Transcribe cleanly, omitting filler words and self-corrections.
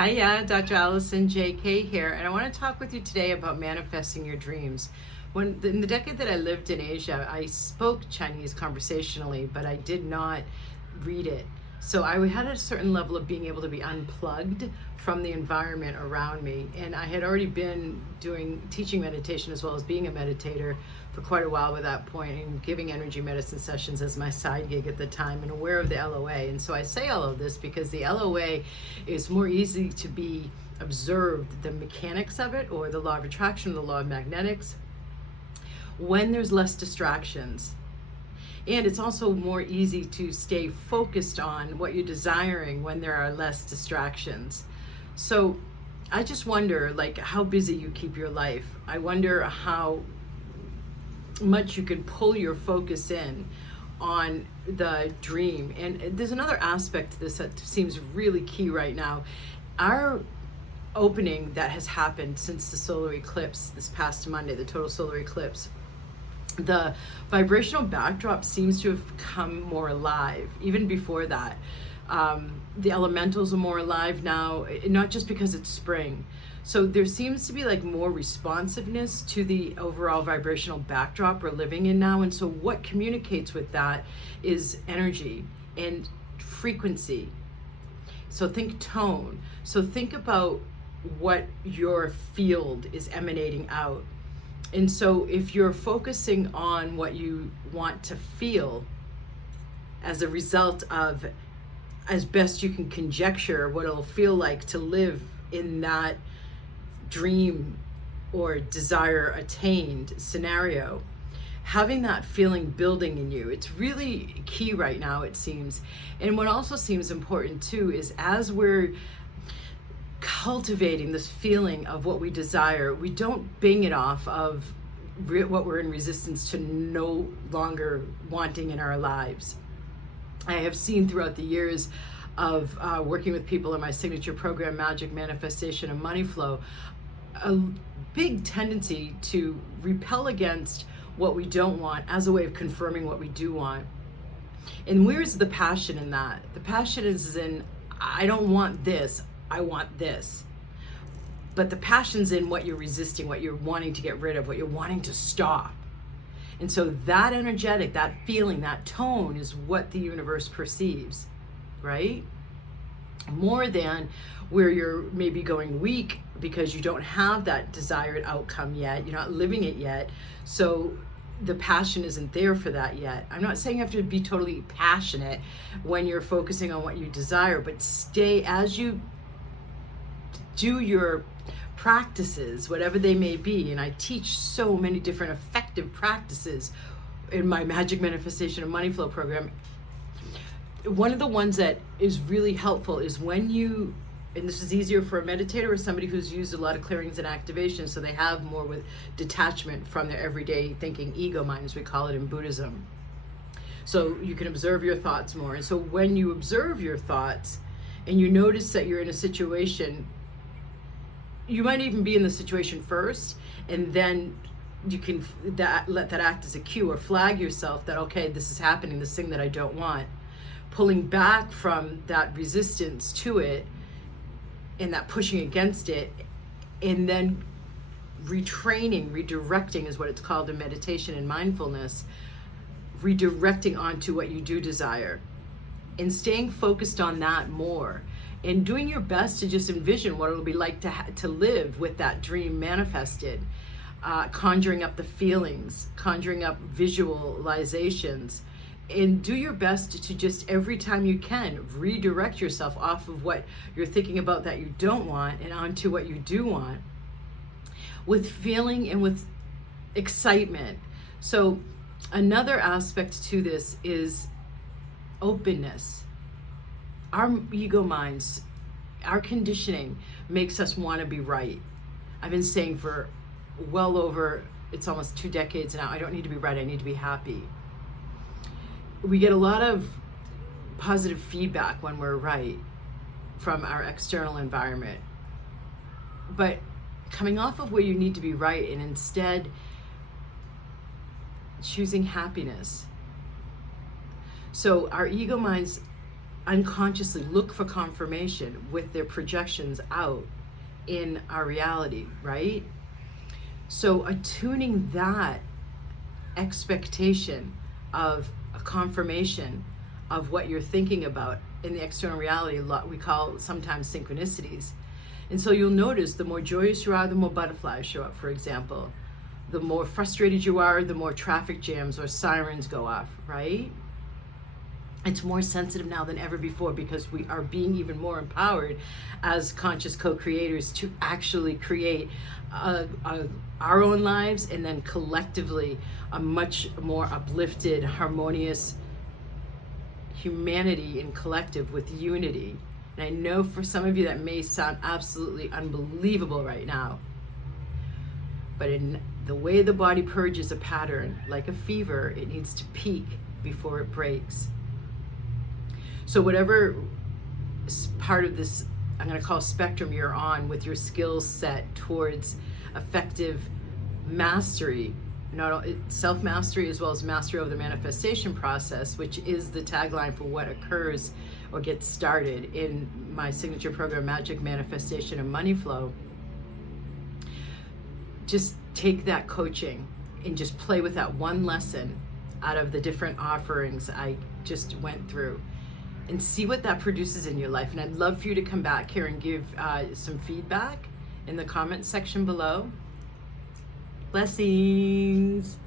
Hiya, Dr. Allison J.K. here, and I want to talk with you today about manifesting your dreams. In the decade that I lived in Asia, I spoke Chinese conversationally, but I did not read it. So I had a certain level of being able to be unplugged from the environment around me. And I had already been teaching meditation as well as being a meditator for quite a while at that point, and giving energy medicine sessions as my side gig at the time, and aware of the LOA. And so I say all of this because the LOA is more easy to be observed, the mechanics of it, or the law of attraction, or the law of magnetics, when there's less distractions. And it's also more easy to stay focused on what you're desiring when there are less distractions. So I just wonder, how busy you keep your life. I wonder how much you can pull your focus in on the dream. And there's another aspect to this that seems really key right now. Our opening that has happened since the solar eclipse this past Monday, the total solar eclipse, the vibrational backdrop seems to have come more alive. Even before that, the elementals are more alive now, not just because it's spring. So there seems to be more responsiveness to the overall vibrational backdrop we're living in now. And so what communicates with that is energy and frequency. So think tone. So think about what your field is emanating out. And so if you're focusing on what you want to feel as a result of, as best you can conjecture, what it'll feel like to live in that dream or desire attained scenario, having that feeling building in you, it's really key right now, it seems. And what also seems important too is, as we're cultivating this feeling of what we desire, we don't bing it off of what we're in resistance to no longer wanting in our lives. I have seen throughout the years of working with people in my signature program, Magic, Manifestation, and Money Flow, a big tendency to repel against what we don't want as a way of confirming what we do want. And where's the passion in that? The passion is in, I don't want this, I want this. But the passion's in what you're resisting, what you're wanting to get rid of, what you're wanting to stop. And so that energetic, that feeling, that tone is what the universe perceives, right? More than where you're maybe going weak because you don't have that desired outcome yet. You're not living it yet. So the passion isn't there for that yet. I'm not saying you have to be totally passionate when you're focusing on what you desire, but stay, as you do your practices, whatever they may be. And I teach so many different effective practices in my Magic, Manifestation, and Money Flow program. One of the ones that is really helpful is when you, and this is easier for a meditator or somebody who's used a lot of clearings and activations, so they have more with detachment from their everyday thinking, ego mind, as we call it in Buddhism. So you can observe your thoughts more. And so when you observe your thoughts and you notice that you're in a situation, you might even be in the situation first, and then you can let that act as a cue, or flag yourself that, okay, this is happening, this thing that I don't want. Pulling back from that resistance to it and that pushing against it, and then redirecting is what it's called in meditation and mindfulness, redirecting onto what you do desire and staying focused on that more, and doing your best to just envision what it'll be like to live with that dream manifested, conjuring up the feelings, conjuring up visualizations, and do your best to just, every time you can, redirect yourself off of what you're thinking about that you don't want and onto what you do want, with feeling and with excitement. So another aspect to this is openness. Our ego minds, our conditioning makes us want to be right. I've been saying for well over, it's almost 2 decades now, I don't need to be right, I need to be happy. We get a lot of positive feedback when we're right from our external environment. But coming off of where you need to be right and instead choosing happiness. So our ego minds unconsciously look for confirmation with their projections out in our reality, right? So attuning that expectation of a confirmation of what you're thinking about in the external reality, we call sometimes synchronicities. And so you'll notice the more joyous you are, the more butterflies show up, for example. The more frustrated you are, the more traffic jams or sirens go off, right? It's more sensitive now than ever before because we are being even more empowered as conscious co-creators to actually create our own lives, and then collectively a much more uplifted, harmonious humanity and collective with unity. And I know for some of you that may sound absolutely unbelievable right now, but in the way the body purges a pattern, like a fever, it needs to peak before it breaks. So whatever part of this, I'm going to call spectrum, you're on with your skills set towards effective mastery, not self-mastery as well as mastery of the manifestation process, which is the tagline for what occurs or gets started in my signature program, Magic Manifestation and Money Flow. Just take that coaching and just play with that one lesson out of the different offerings I just went through, and see what that produces in your life. And I'd love for you to come back here and give some feedback in the comments section below. Blessings.